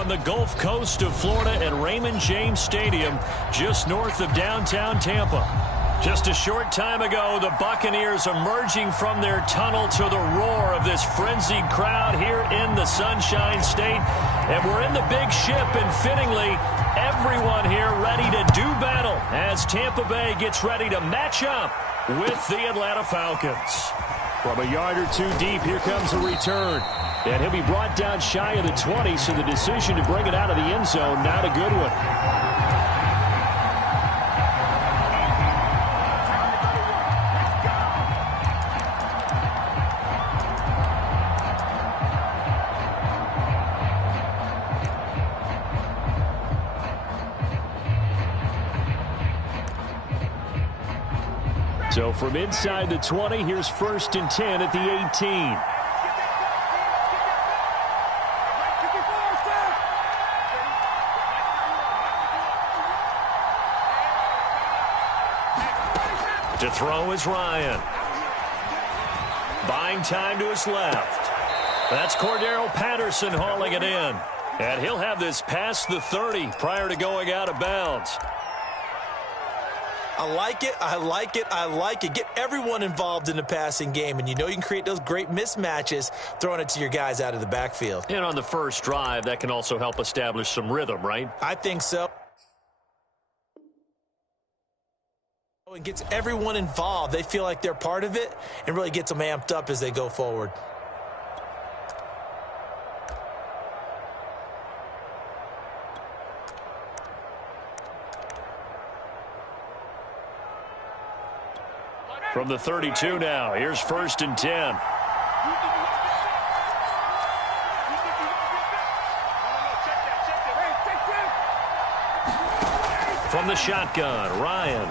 on the Gulf Coast of Florida at Raymond James Stadium, just north of downtown Tampa. Just a short time ago, the Buccaneers emerging from their tunnel to the roar of this frenzied crowd here in the Sunshine State. And we're in the big ship, and fittingly, everyone here ready to do battle as Tampa Bay gets ready to match up with the Atlanta Falcons. From a yard or two deep, here comes the return. And he'll be brought down shy of the 20, so the decision to bring it out of the end zone, not a good one. So from inside the 20, here's 1st and 10 at the 18. To throw is Ryan. Buying time to his left. That's Cordero Patterson hauling it in. And he'll have this past the 30 prior to going out of bounds. I like it, I like it, I like it. Get everyone involved in the passing game, and you know you can create those great mismatches throwing it to your guys out of the backfield. And on the first drive, that can also help establish some rhythm, right? I think so. And gets everyone involved. They feel like they're part of it and really gets them amped up as they go forward. From the 32 now, here's 1st and 10. From the shotgun, Ryan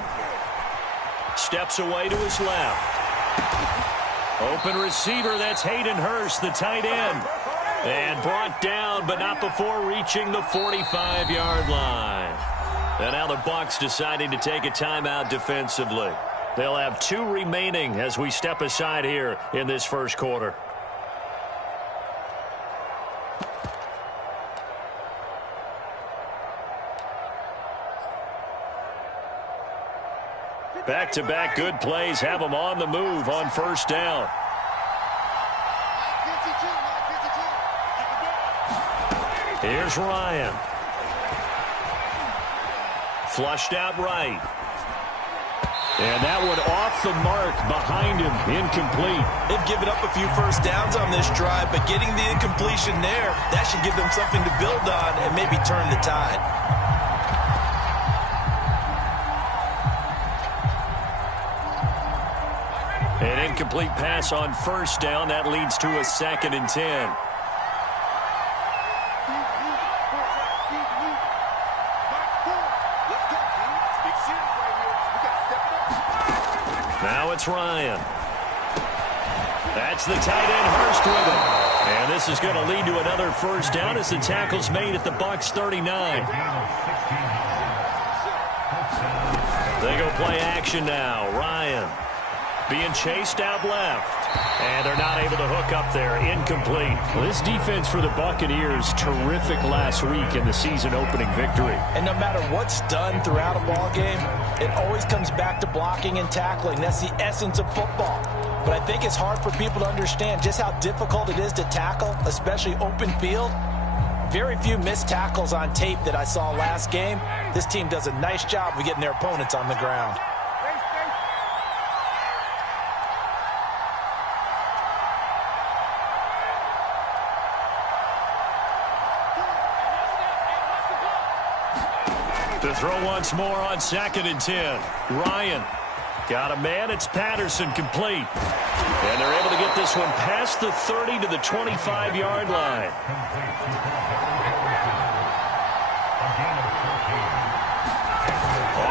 steps away to his left. Open receiver, that's Hayden Hurst, the tight end. And brought down, but not before reaching the 45-yard line. And now the Bucs deciding to take a timeout defensively. They'll have 2 remaining as we step aside here in this first quarter. Back-to-back good plays have them on the move on 1st down. Here's Ryan. Flushed out right. And that one off the mark behind him, incomplete. They've given up a few first downs on this drive, but getting the incompletion there, that should give them something to build on and maybe turn the tide. An incomplete pass on 1st down. That leads to a 2nd and 10. Now it's Ryan. That's the tight end Hurst with it. And this is going to lead to another 1st down as the tackle's made at the Bucs 39. They go play action now. Ryan being chased out left. And they're not able to hook up there. Incomplete. Well, this defense for the Buccaneers, terrific last week in the season-opening victory. And no matter what's done throughout a ball game, it always comes back to blocking and tackling. That's the essence of football. But I think it's hard for people to understand just how difficult it is to tackle, especially open field. Very few missed tackles on tape that I saw last game. This team does a nice job of getting their opponents on the ground. To throw once more on 2nd and 10. Ryan got a man. It's Patterson, complete. And they're able to get this one past the 30 to the 25-yard line.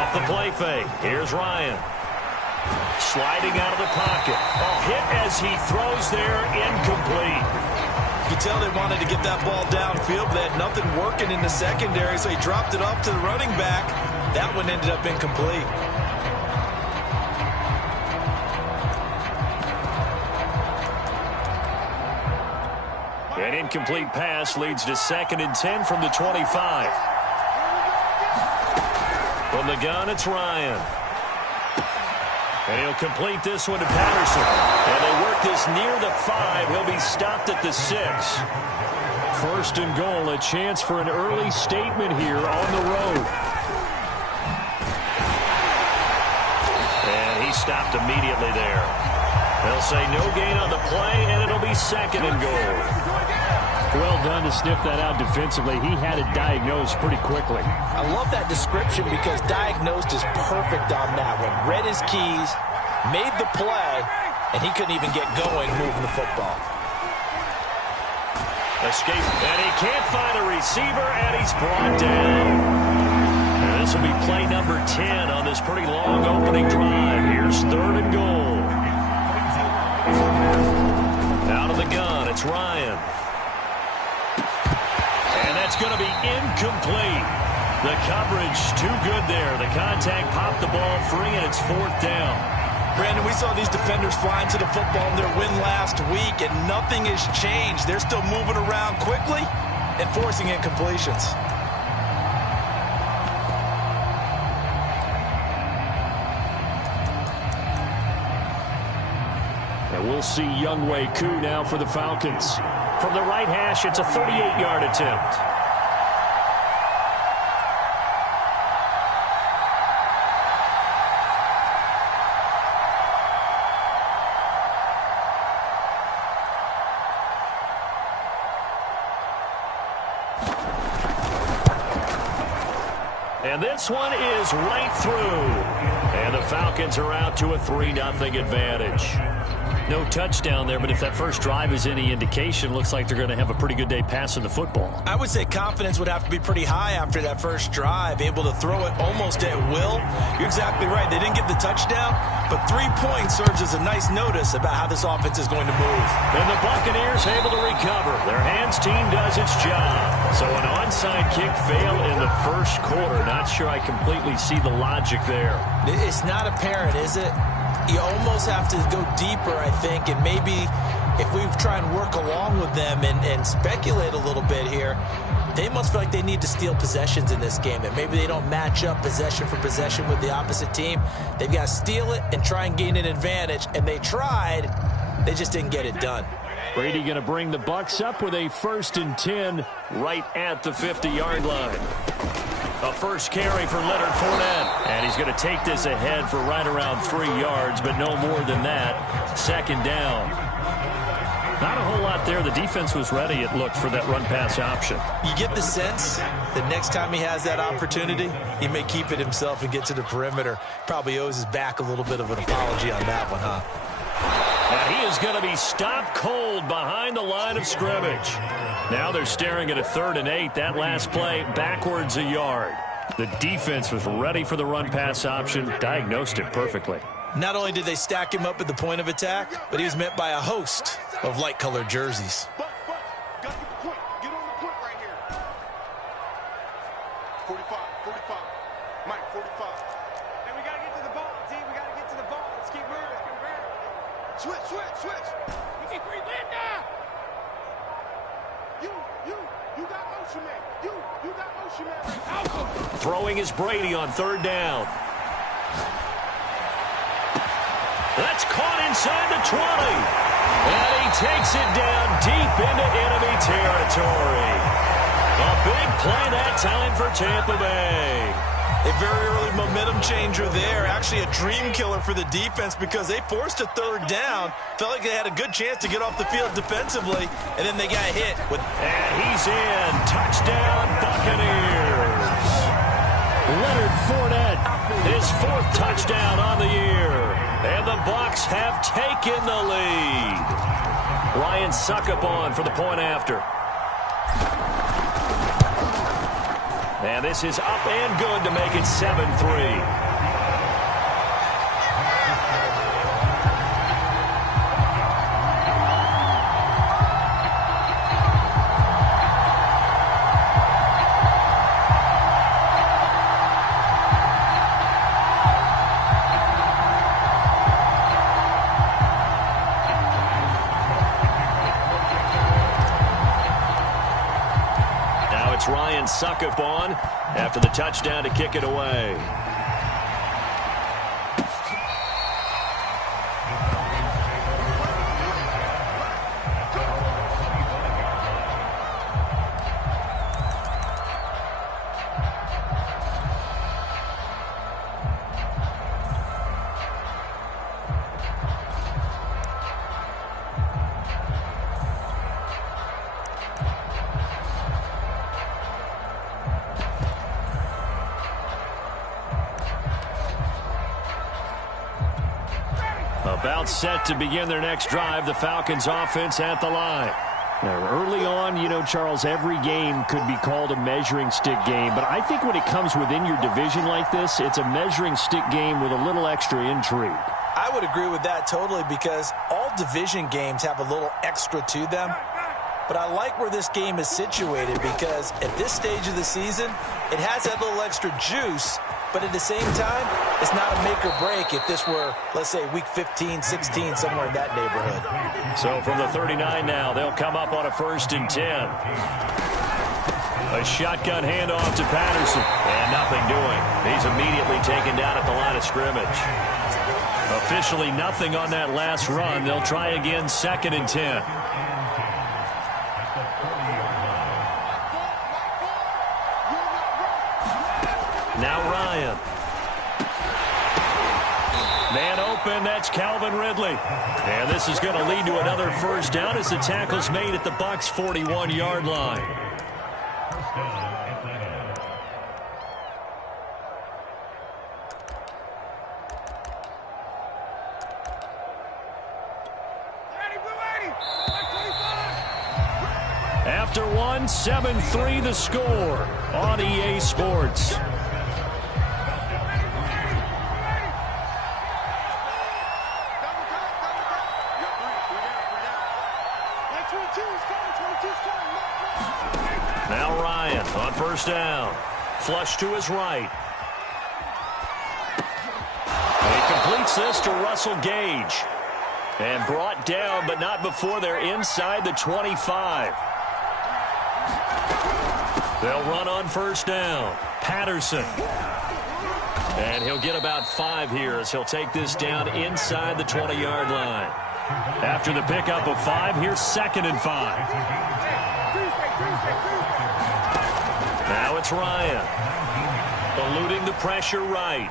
Off the play fake. Here's Ryan. Sliding out of the pocket. Hit as he throws there, incomplete. You can tell they wanted to get that ball downfield, but they had nothing working in the secondary, so he dropped it off to the running back. That one ended up incomplete. An incomplete pass leads to 2nd and 10 from the 25. From the gun, it's Ryan. And he'll complete this one to Patterson. And they work this near the 5. He'll be stopped at the 6. 1st and goal, a chance for an early statement here on the road. And he stopped immediately there. They'll say no gain on the play, and it'll be 2nd and goal. Well done to sniff that out defensively. He had it diagnosed pretty quickly. I love that description because diagnosed is perfect on that one. Read his keys, made the play, and he couldn't even get going moving the football. Escape, and he can't find a receiver, and he's brought down. And this will be play number 10 on this pretty long opening drive. Here's 3rd and goal. Out of the gun, it's Ryan. And that's going to be incomplete. The coverage too good there. The contact popped the ball free, and it's 4th down. Brandon, we saw these defenders flying to the football in their win last week, and nothing has changed. They're still moving around quickly and forcing incompletions. And we'll see Younghoe Koo now for the Falcons. From the right hash, it's a 38-yard attempt. And this one is right through. And the Falcons are out to a 3-0 advantage. No touchdown there, but if that first drive is any indication, looks like they're going to have a pretty good day passing the football. I would say confidence would have to be pretty high after that first drive, able to throw it almost at will. You're exactly right. They didn't get the touchdown, but 3 points serves as a nice notice about how this offense is going to move. And the Buccaneers able to recover. Their hands team does its job. So an onside kick fail in the first quarter. Not sure I completely see the logic there. It's not apparent, is it? You almost have to go deeper, I think, and maybe if we try and work along with them and speculate a little bit here, they must feel like they need to steal possessions in this game, that maybe they don't match up possession for possession with the opposite team. They've got to steal it and try and gain an advantage, and they tried. They just didn't get it done. Brady going to bring the Bucs up with a 1st and 10 right at the 50-yard line. A first carry for Leonard Fournette. And he's going to take this ahead for right around 3 yards, but no more than that. 2nd down. Not a whole lot there. The defense was ready, it looked, for that run-pass option. You get the sense that next time he has that opportunity, he may keep it himself and get to the perimeter. Probably owes his back a little bit of an apology on that one, huh? And he is going to be stopped cold behind the line of scrimmage. Now they're staring at a 3rd and 8. That last play, backwards a yard. The defense was ready for the run-pass option, diagnosed it perfectly. Not only did they stack him up at the point of attack, but he was met by a host of light-colored jerseys. Got to get the point. Get on the point right here. 45, 45. Mike, 45. And we got to get to the ball, T. We got to get to the ball. Let's keep moving. Switch. You keep reading now. You got motion, man. You got motion, man. Throwing is Brady on 3rd down. That's caught inside the 20. And he takes it down deep into enemy territory. A big play that time for Tampa Bay. A very early momentum changer there. Actually a dream killer for the defense because they forced a 3rd down. Felt like they had a good chance to get off the field defensively, and then they got hit. And he's in. Touchdown, Buccaneers. Leonard Fournette. His 4th touchdown on the year. And the Bucs have taken the lead. Ryan Succop for the point after. And this is up and good to make it 7-3. suck up on after the touchdown to kick it away. About set to begin their next drive, the Falcons offense at the line. Now, early on, you know, Charles, every game could be called a measuring stick game. But I think when it comes within your division like this, it's a measuring stick game with a little extra intrigue. I would agree with that totally because all division games have a little extra to them. But I like where this game is situated because at this stage of the season, it has that little extra juice. But at the same time, it's not a make or break if this were, let's say, week 15, 16, somewhere in that neighborhood. So from the 39 now, they'll come up on a 1st and 10. A shotgun handoff to Patterson. And nothing doing. He's immediately taken down at the line of scrimmage. Officially nothing on that last run. They'll try again 2nd and 10. Now Ryan. Man open, that's Calvin Ridley. And this is going to lead to another 1st down as the tackle's made at the Bucs' 41-yard line. After one, 7-3 the score on EA Sports. Now Ryan on 1st down. Flush to his right. He completes this to Russell Gage. And brought down, but not before they're inside the 25. They'll run on 1st down. Patterson. And he'll get about 5 here as he'll take this down inside the 20-yard line. After the pickup of 5, here's 2nd and 5. Now it's Ryan. Eluding the pressure right.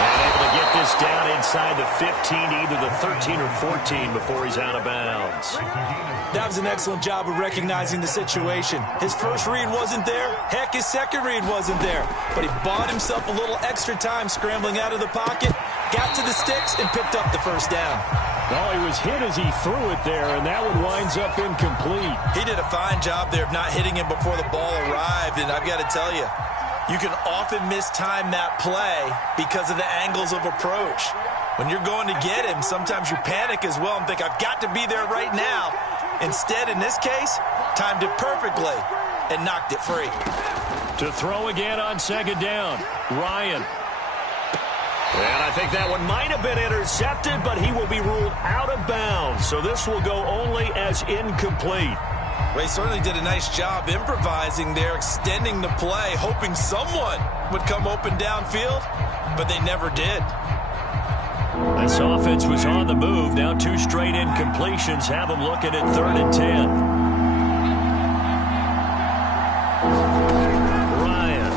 And able to get this down inside the 15, either the 13 or 14 before he's out of bounds. That was an excellent job of recognizing the situation. His first read wasn't there. Heck, his second read wasn't there. But he bought himself a little extra time scrambling out of the pocket, got to the sticks, and picked up the 1st down. Well, he was hit as he threw it there, and that one winds up incomplete. He did a fine job there of not hitting him before the ball arrived, and I've got to tell you, you can often mistime that play because of the angles of approach. When you're going to get him, sometimes you panic as well and think, I've got to be there right now. Instead, in this case, timed it perfectly and knocked it free. To throw again on 2nd down, Ryan. And I think that one might have been intercepted, but he will be ruled out of bounds. So this will go only as incomplete. Well, he certainly did a nice job improvising there, extending the play, hoping someone would come open downfield, but they never did. This offense was on the move. Now 2 straight incompletions have them looking at 3rd and 10. Ryan.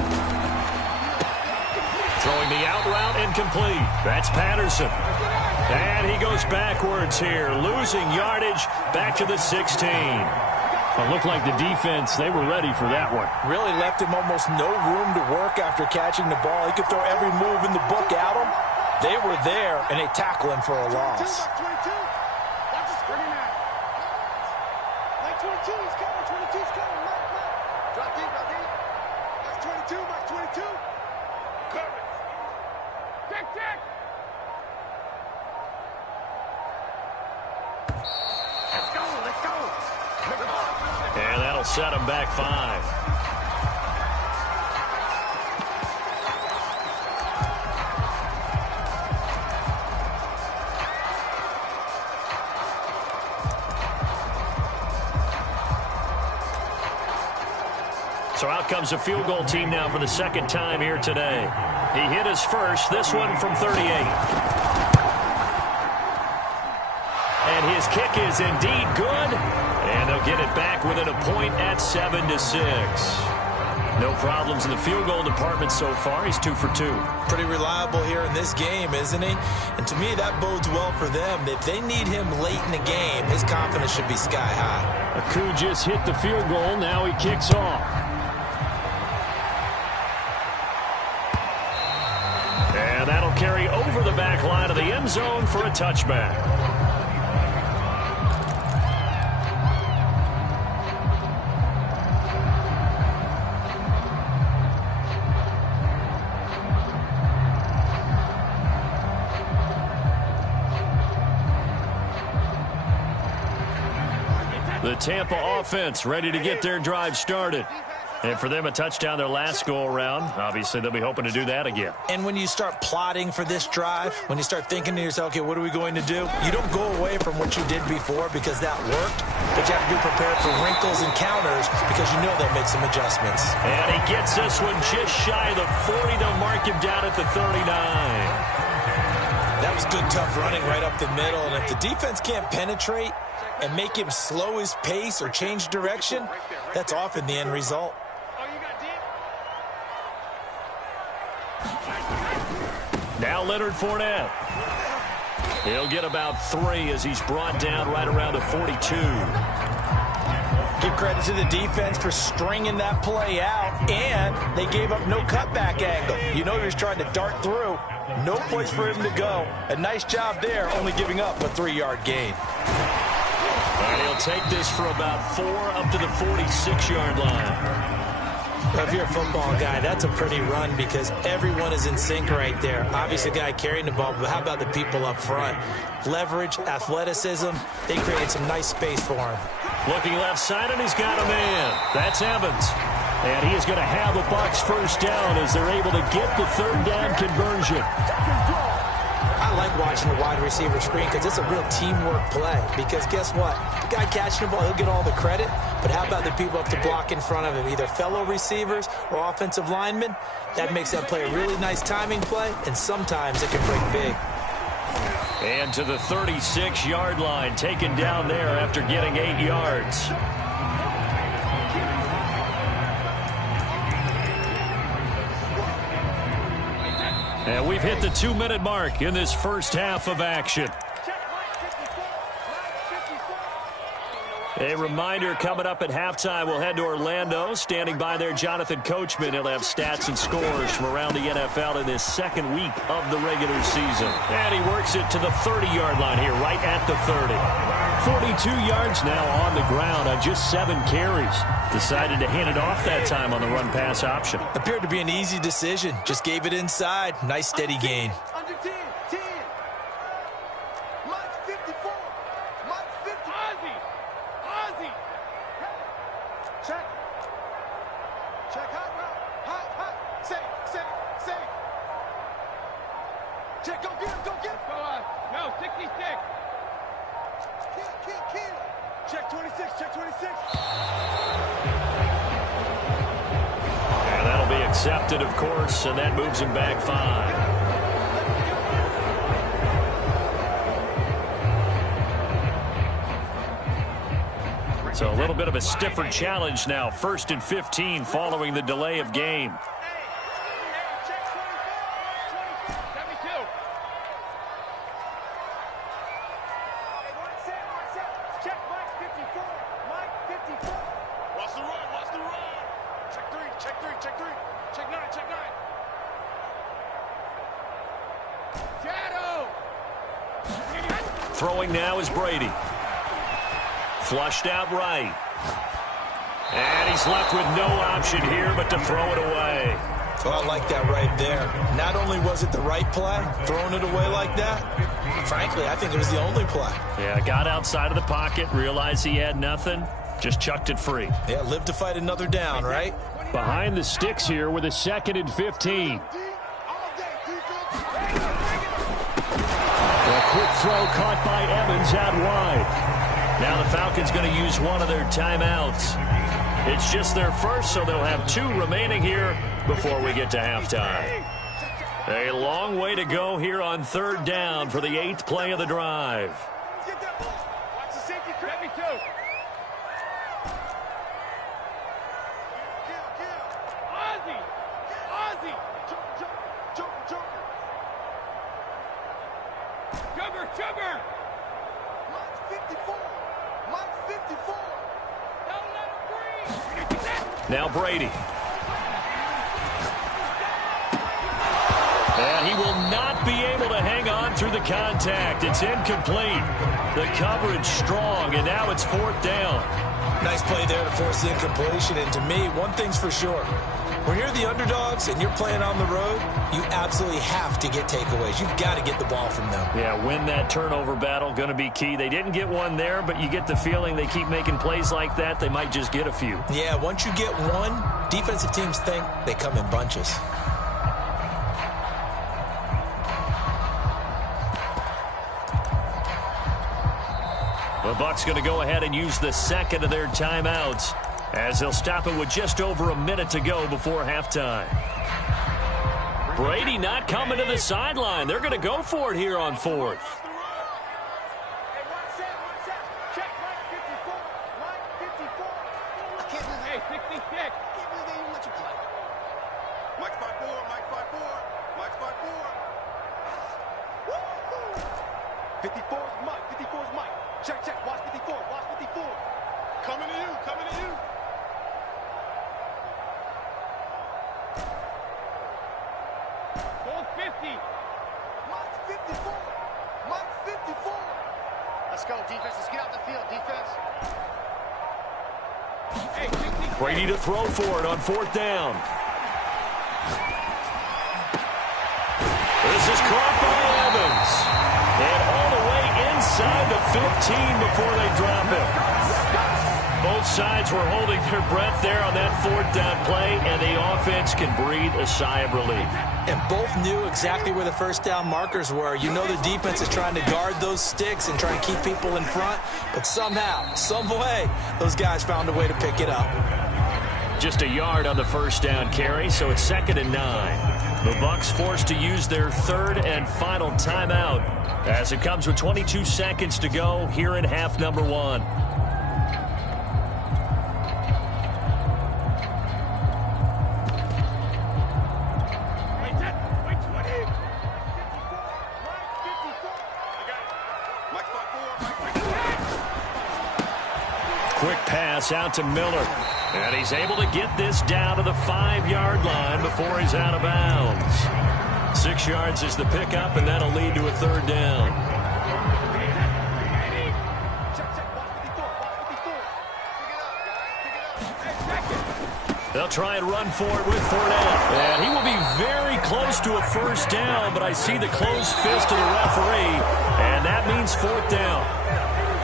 Throwing the out route incomplete. That's Patterson. And he goes backwards here, losing yardage back to the 16. It looked like the defense, they were ready for that one. Really left him almost no room to work after catching the ball. He could throw every move in the book at him. They were there, and they tackle him for a loss. 22. Watch the screen now. Like 22, he's coming. 22's coming. Mark. Drop deep, drop deep. That's 22, Mark 22. Cover. Tick. Let's go. And that'll set him back 5. So out comes a field goal team now for the second time here today. He hit his first, this one from 38. And his kick is indeed good. And they'll get it back within a point at 7-6. No problems in the field goal department so far. He's 2 for 2. Pretty reliable here in this game, isn't he? And to me, that bodes well for them. If they need him late in the game, his confidence should be sky high. Aku just hit the field goal. Now he kicks off. And that'll carry over the back line of the end zone for a touchback. The Tampa offense ready to get their drive started. And for them, a touchdown their last go-around. Obviously, they'll be hoping to do that again. And when you start plotting for this drive, when you start thinking to yourself, okay, what are we going to do? You don't go away from what you did before because that worked, but you have to be prepared for wrinkles and counters because you know they'll make some adjustments. And he gets this one just shy of the 40. They'll mark him down at the 39. That was good, tough running right up the middle. And if the defense can't penetrate and make him slow his pace or change direction, that's often the end result. Now Leonard Fournette. He'll get about 3 as he's brought down right around the 42. Give credit to the defense for stringing that play out, and they gave up no cutback angle. You know he was trying to dart through. No place for him to go. A nice job there, only giving up a 3-yard gain. And he'll take this for about 4 up to the 46-yard line. If you're a football guy, that's a pretty run because everyone is in sync right there. Obviously, the guy carrying the ball, but how about the people up front? Leverage, athleticism, they created some nice space for him. Looking left side, and he's got a man. That's Evans. And he is going to have the Bucs first down as they're able to get the third down conversion. I like watching the wide receiver screen because it's a real teamwork play. Because guess what? The guy catching the ball, he'll get all the credit. But how about the people up to block in front of him? Either fellow receivers or offensive linemen. That makes that play a really nice timing play. And sometimes it can break big. And to the 36-yard line, taken down there after getting 8 yards. And we've hit the 2-minute mark in this first half of action. A reminder coming up at halftime, we'll head to Orlando. Standing by there, Jonathan Coachman. He'll have stats and scores from around the NFL in this second week of the regular season. And he works it to the 30-yard line here, right at the 30. 42 yards now on the ground on just 7 carries. Decided to hand it off that time on the run-pass option. Appeared to be an easy decision. Just gave it inside. Nice steady gain. Under 10, 10. Mike 54. Mike 50. Ozzy. Check. Check hot route. Hot. Safe. Check, go get him. No, 66. Kill. Check 26. And that'll be accepted, of course, and that moves him back 5. So a little bit of a stiffer challenge now. 1st and 15 following the delay of game. Throwing now is Brady. Flushed out right. And he's left with no option here but to throw it away. Well, I like that right there. Not only was it the right play, throwing it away like that, frankly, I think it was the only play. Yeah, got outside of the pocket, realized he had nothing, just chucked it free. Yeah, live to fight another down, right? Behind the sticks here with a 2nd and 15. A quick throw caught by Evans out wide. Now the Falcons going to use one of their timeouts. It's just their first, so they'll have 2 remaining here before we get to halftime. A long way to go here on 3rd down for the 8th play of the drive. Get that ball. Watch the safety. Grab me too. Ozzy! Ozzy! Sugar! Mike's 54. Mike's 54. Don't let him breathe. Now Brady. And he will not be able to hang on through the contact. It's incomplete. The coverage strong, and now it's 4th down. Nice play there to force the incompletion. And to me, one thing's for sure. When you're the underdogs and you're playing on the road, you absolutely have to get takeaways. You've got to get the ball from them. Yeah, win that turnover battle, going to be key. They didn't get one there, but you get the feeling they keep making plays like that, they might just get a few. Yeah, once you get one, defensive teams think they come in bunches. The Bucs going to go ahead and use the second of their timeouts as they'll stop it with just over a minute to go before halftime. Brady not coming to the sideline. They're going to go for it here on 4th. Hey, watch that. Check Mike 54. Mike 54. I can't believe Hey, 66. I can't believe they even let you play. Mike's 5'4. Mike's 5'4. Mike's 5'4. Woo! 54 is Mike. 54 is Mike. Check. Watch 54. Watch 54. Coming to you. Coming to you. Goal 50. Mike's 54. Mike's 54. Let's go, defense. Let's get out the field, defense. Hey, 66. Brady to throw for it on 4th down. This is caught by Evans. And all the way inside the 15 before they drop him. Both sides were holding their breath there on that 4th down play, and the offense can breathe a sigh of relief. And both knew exactly where the first down markers were. You know the defense is trying to guard those sticks and try and keep people in front, but somehow, some way, those guys found a way to pick it up. Just a yard on the first down carry, so it's 2nd and 9. The Bucs forced to use their 3rd and final timeout as it comes with 22 seconds to go here in half number 1. Quick pass out to Miller. And he's able to get this down to the 5-yard line before he's out of bounds. 6 yards is the pickup, and that'll lead to a 3rd down. They'll try and run for it with Fournette. And he will be very close to a first down, but I see the closed fist of the referee, and that means 4th down.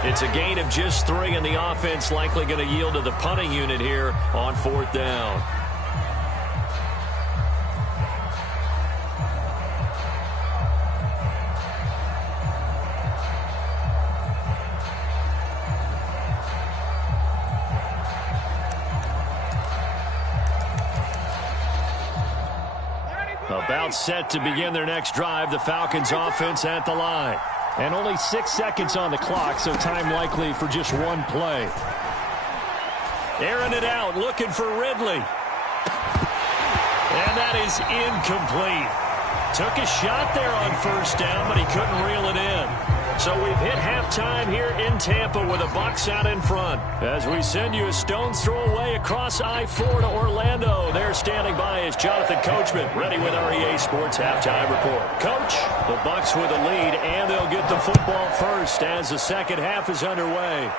It's a gain of just 3, and the offense likely going to yield to the punting unit here on 4th down. About set to begin their next drive, the Falcons offense at the line. And only 6 seconds on the clock, so time likely for just one play. Airing it out, looking for Ridley. And that is incomplete. Took a shot there on first down, but he couldn't reel it in. So we've hit halftime here in Tampa with the Bucs out in front. As we send you a stone's throw away across I-4 to Orlando. There standing by is Jonathan Coachman, ready with our EA Sports Halftime Report. Coach, the Bucs with the lead, and they'll get the football first as the second half is underway.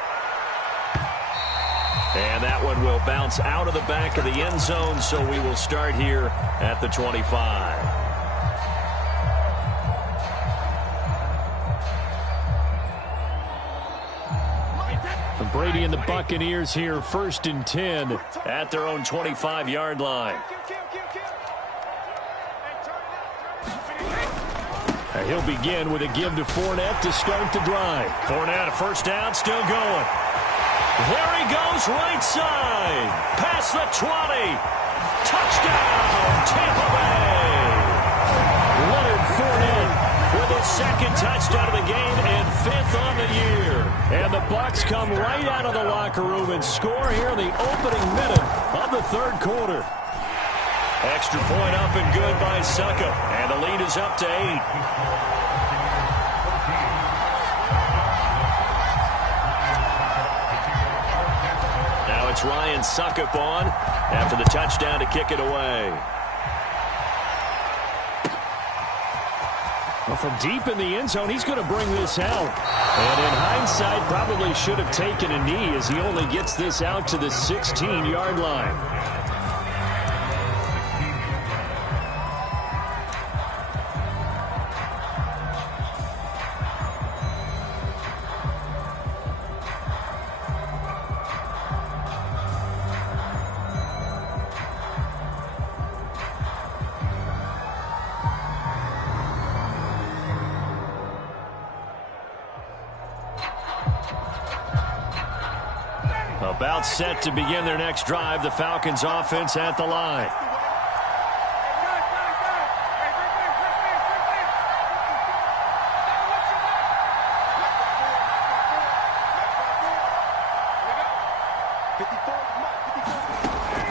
And that one will bounce out of the back of the end zone, so we will start here at the 25. Brady and the Buccaneers here, 1st and 10 at their own 25-yard line. And he'll begin with a give to Fournette to start the drive. Fournette, a first down, still going. There he goes, right side. Past the 20. Touchdown, Tampa Bay. Leonard Fournette with his second touchdown of the game and 5th on the year. And the Bucs come right out of the locker room and score here in the opening minute of the third quarter. Extra point up and good by Succop. And the lead is up to 8. It's Ryan Succop on after the touchdown to kick it away. Well, from deep in the end zone, he's going to bring this out. And in hindsight, probably should have taken a knee as he only gets this out to the 16-yard line. About set to begin their next drive. The Falcons offense at the line.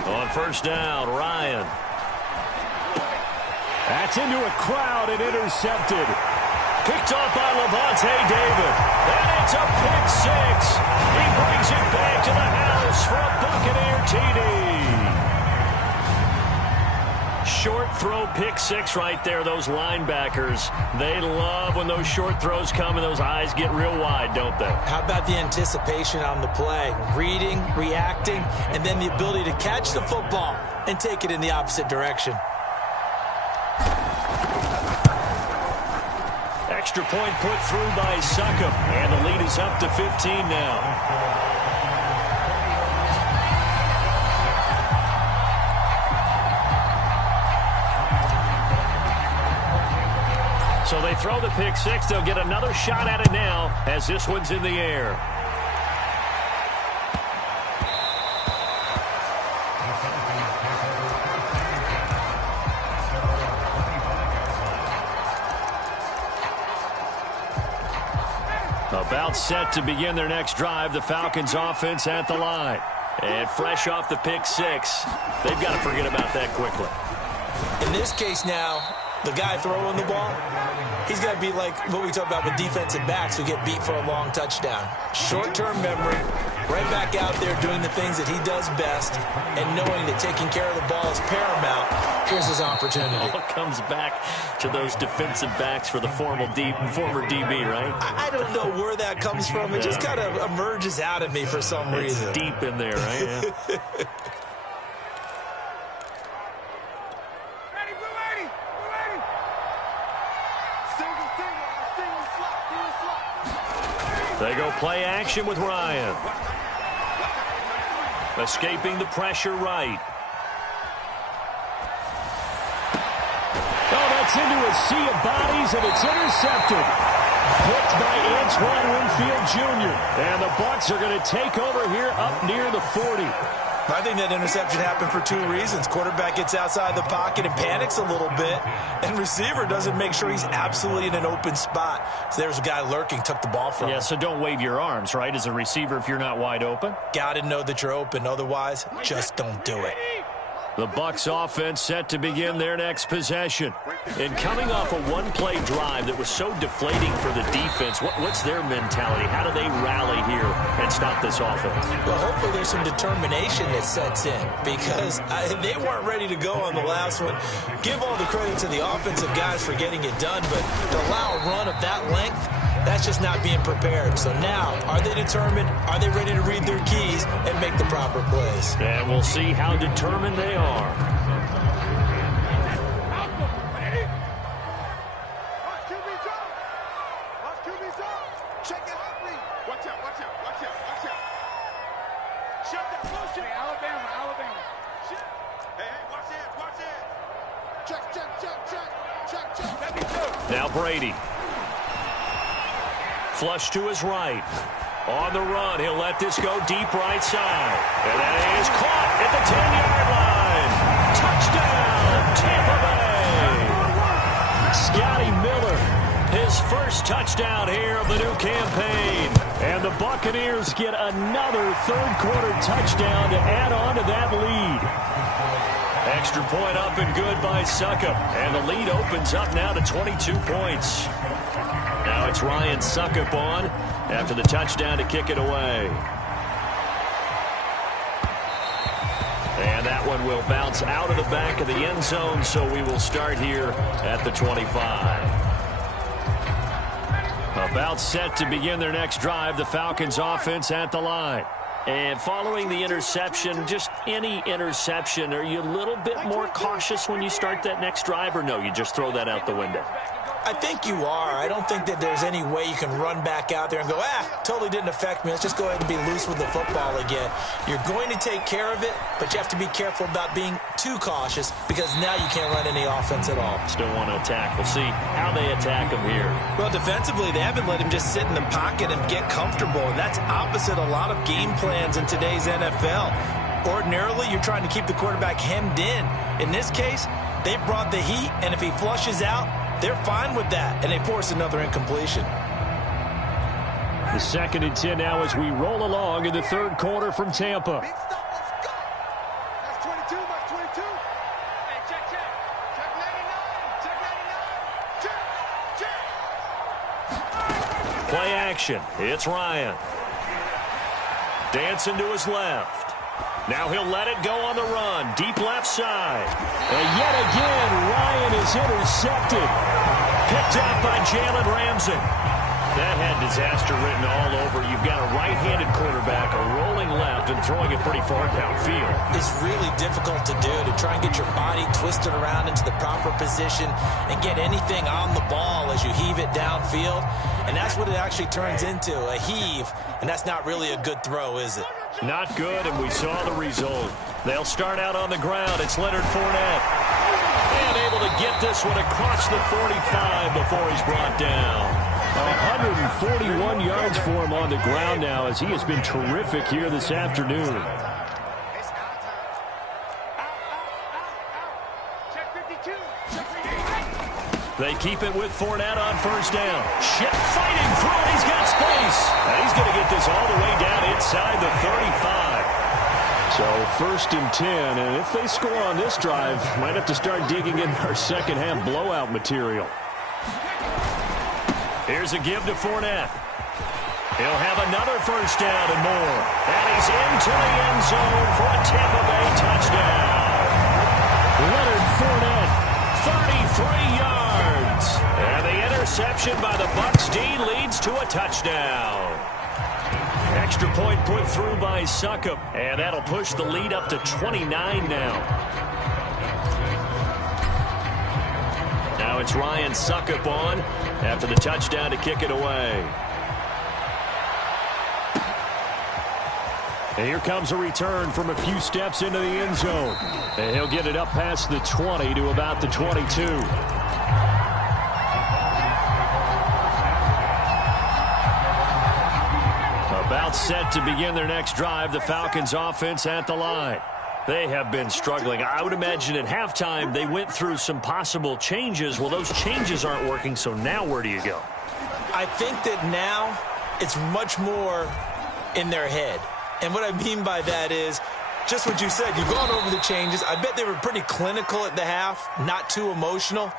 On first down, Ryan. That's into a crowd and intercepted. Picked off by Lavonte David. And it's a pick six. He brings it back to the house for a Buccaneer TD. Short throw pick six right there. Those linebackers, they love when those short throws come and those eyes get real wide, don't they? How about the anticipation on the play? Reading, reacting, and then the ability to catch the football and take it in the opposite direction. Extra point put through by Succop, and the lead is up to 15 now. So they throw the pick six. They'll get another shot at it now as this one's in the air. About set to begin their next drive. The Falcons offense at the line. And fresh off the pick six, they've got to forget about that quickly. In this case now, the guy throwing the ball, he's got to be like what we talk about with defensive backs who get beat for a long touchdown. Short-term memory, right back out there doing the things that he does best, and knowing that taking care of the ball is paramount. Here's his opportunity. It all comes back to those defensive backs for the former DB, right? I don't know where that comes from. It just kind of emerges out of me for some reason. It's deep in there, right? Yeah. They go play action with Ryan. Escaping the pressure right. Oh, that's into a sea of bodies, and it's intercepted. Picked by Antoine Winfield Jr. And the Bucs are going to take over here up near the 40. I think that interception happened for two reasons. Quarterback gets outside the pocket and panics a little bit, and receiver doesn't make sure he's absolutely in an open spot. So there's a guy lurking, took the ball from him. Yeah, so don't wave your arms, right, as a receiver if you're not wide open. Got to know that you're open. Otherwise, just don't do it. The Bucs offense set to begin their next possession. And coming off a one-play drive that was so deflating for the defense, what's their mentality? How do they rally here and stop this offense? Well, hopefully there's some determination that sets in, because they weren't ready to go on the last one. Give all the credit to the offensive guys for getting it done, but to allow a run of that length, that's just not being prepared. So now, are they determined? Are they ready to read their keys and make the proper plays? And we'll see how determined they are. Now Brady. Flush to his right. On the run, he'll let this go deep right side. And that is caught at the 10-yard line. Touchdown, Tampa Bay. Scotty Miller, his first touchdown here of the new campaign. And the Buccaneers get another third-quarter touchdown to add on to that lead. Extra point up and good by Succop. And the lead opens up now to 22 points. Now it's Ryan Succop on after the touchdown to kick it away. And that one will bounce out of the back of the end zone, so we will start here at the 25. About set to begin their next drive, the Falcons offense at the line. And following the interception, just any interception, are you a little bit more cautious when you start that next drive, or no, you just throw that out the window? I think you are. I don't think that there's any way you can run back out there and go, totally didn't affect me. Let's just go ahead and be loose with the football again. You're going to take care of it, but you have to be careful about being too cautious because now you can't run any offense at all. Still want to attack. We'll see how they attack him here. Well, defensively, they haven't let him just sit in the pocket and get comfortable, and that's opposite a lot of game plans in today's NFL. Ordinarily, you're trying to keep the quarterback hemmed in. In this case, they brought the heat, and if he flushes out, they're fine with that, and they force another incompletion. The 2nd and 10 now as we roll along in the third quarter from Tampa. Big stop, let's go. That's 22, that's 22. Hey, check. Check 99. Check. Play action. It's Ryan. Dancing to his left. Now he'll let it go on the run. Deep left side. And yet again, Ryan is intercepted. Picked up by Jalen Ramsey. That had disaster written all over. You've got a right-handed quarterback, a rolling left, and throwing it pretty far downfield. It's really difficult to do, to try and get your body twisted around into the proper position and get anything on the ball as you heave it downfield. And that's what it actually turns into, a heave. And that's not really a good throw, is it? Not good, and we saw the result. They'll start out on the ground. It's Leonard Fournette. And able to get this one across the 45 before he's brought down. 141 yards for him on the ground now as he has been terrific here this afternoon. Check 52. They keep it with Fournette on first down. Shep fighting through it. He's got space. And he's going to get this all the way down inside the 35. So 1st and 10, and if they score on this drive, might have to start digging in our second half blowout material. Here's a give to Fournette. He'll have another first down and more. And he's into the end zone for a Tampa Bay touchdown. Leonard Fournette, 33 yards. And the interception by the Bucs D leads to a touchdown. Extra point put through by Succop. And that'll push the lead up to 29 now. Now it's Ryan Succop on after the touchdown to kick it away. and here comes a return from a few steps into the end zone. And he'll get it up past the 20 to about the 22. About set to begin their next drive, the Falcons offense at the line. They have been struggling. I would imagine at halftime they went through some possible changes. Well, those changes aren't working, so now where do you go? I think that now it's much more in their head. And what I mean by that is just what you said. You've gone over the changes. I bet they were pretty clinical at the half, not too emotional.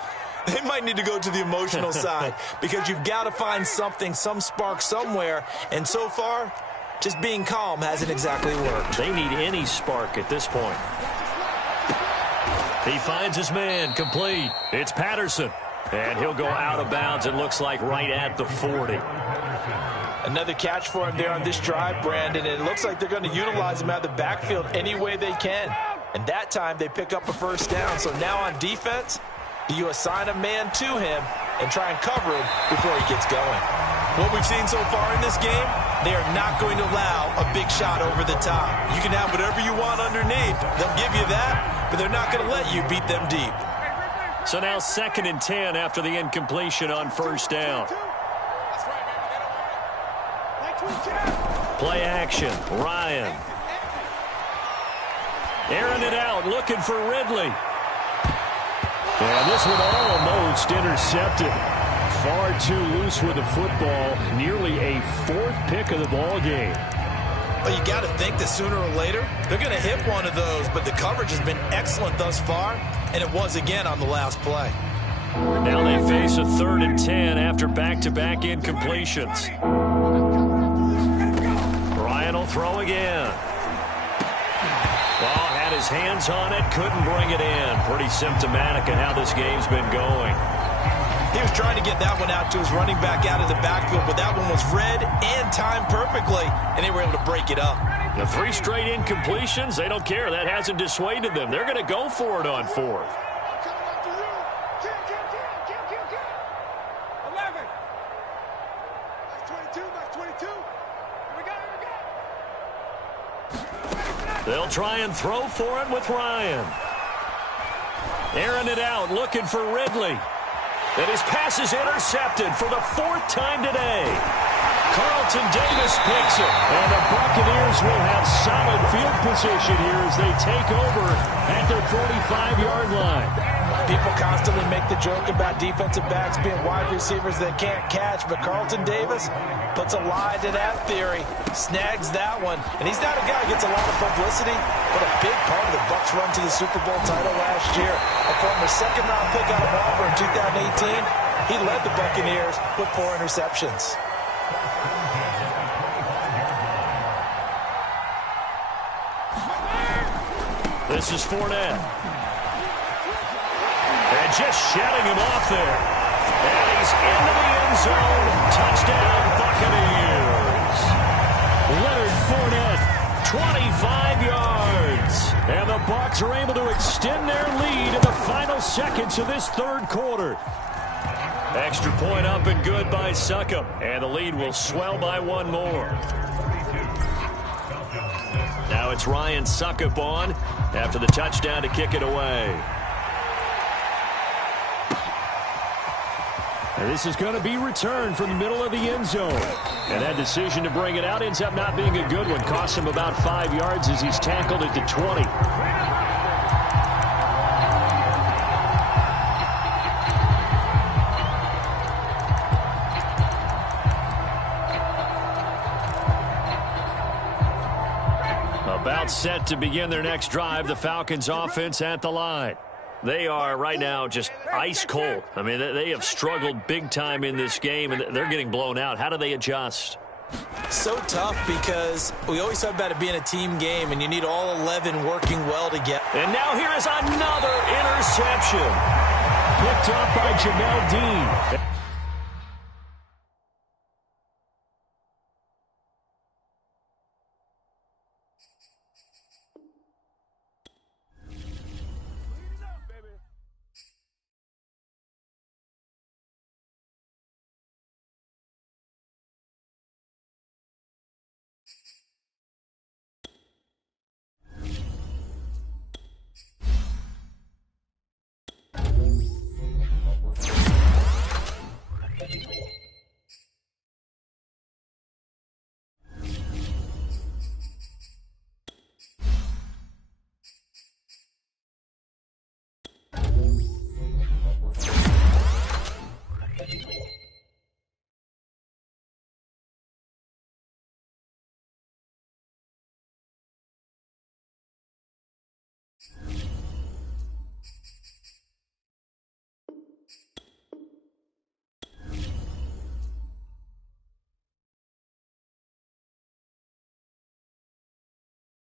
They might need to go to the emotional side because you've got to find something, some spark somewhere. And so far, just being calm hasn't exactly worked. They need any spark at this point. He finds his man, complete. It's Patterson. And he'll go out of bounds, it looks like, right at the 40. Another catch for him there on this drive, Brandon. And it looks like they're going to utilize him out of the backfield any way they can. And that time they pick up a first down. So now on defense, you assign a man to him and try and cover him before he gets going. What we've seen so far in this game, they are not going to allow a big shot over the top. You can have whatever you want underneath. They'll give you that, but they're not going to let you beat them deep. So now 2nd and 10 after the incompletion on first down. That's right, man. They don't want it. Play action. Ryan. Airing it out, looking for Ridley. And this one almost intercepted. Far too loose with the football. Nearly a fourth pick of the ball game. Well, you got to think that sooner or later they're going to hit one of those, but the coverage has been excellent thus far, and it was again on the last play. Now they face a 3rd and 10 after back-to-back incompletions. Ryan will throw again. Well, had his hands on it, couldn't bring it in. Pretty symptomatic of how this game's been going. He was trying to get that one out to his running back out of the backfield, but that one was read and timed perfectly, and they were able to break it up. The 3 straight incompletions, they don't care. That hasn't dissuaded them. They're going to go for it on 4th. 11. That's 22. That's 22. Here we go. They'll try and throw for it with Ryan. Airing it out, looking for Ridley. And his pass is intercepted for the 4th time today. Carlton Davis picks it. And the Buccaneers will have solid field position here as they take over at their 45-yard line. People constantly make the joke about defensive backs being wide receivers they can't catch, but Carlton Davis puts a lie to that theory, snags that one, and he's not a guy who gets a lot of publicity, but a big part of the Bucs' run to the Super Bowl title last year. A former second-round pick out of Auburn in 2018, he led the Buccaneers with 4 interceptions. This is Fournette. And just shutting him off there. And he's into the end zone. Touchdown, Buccaneers. Leonard Fournette, 25 yards. And the Bucs are able to extend their lead in the final seconds of this 3rd quarter. Extra point up and good by Succop. And the lead will swell by 1 more. Now it's Ryan Succop on after the touchdown to kick it away. And this is going to be returned from the middle of the end zone. And that decision to bring it out ends up not being a good one. Costs him about 5 yards as he's tackled at the 20. About set to begin their next drive, the Falcons offense at the line. They are right now just ice cold. I mean, they have struggled big time in this game, and they're getting blown out. How do they adjust? So tough because we always talk about it being a team game, and you need all 11 working well together. And now here is another interception. Picked up by Jamel Dean.